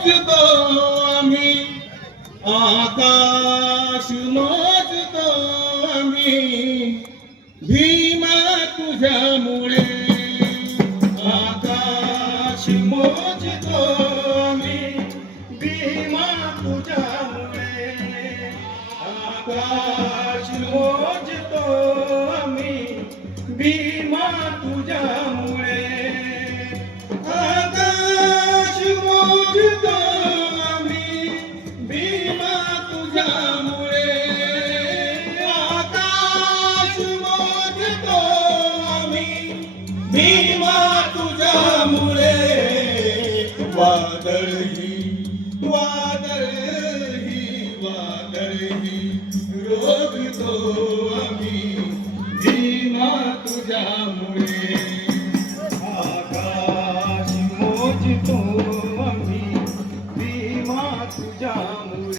मोजतो आम्ही आकाश मोजतो आम्ही भीमा तुझ्यामुळे आकाश मोजतो आम्ही भीमा तुझ्यामुळे आकाश मोजतो आम्ही भीमा तुझ्यामुळे आकाश मोजतो आम्ही भीमा तुझ्यामुळे आकाश मोजतो आम्ही भीमा तुझ्यामुळे वादळही वादळही वादळही रोखतो आम्ही भीमा तुझ्यामुळे आकाश मोजतो आम्ही भीमा तुझ्यामुळे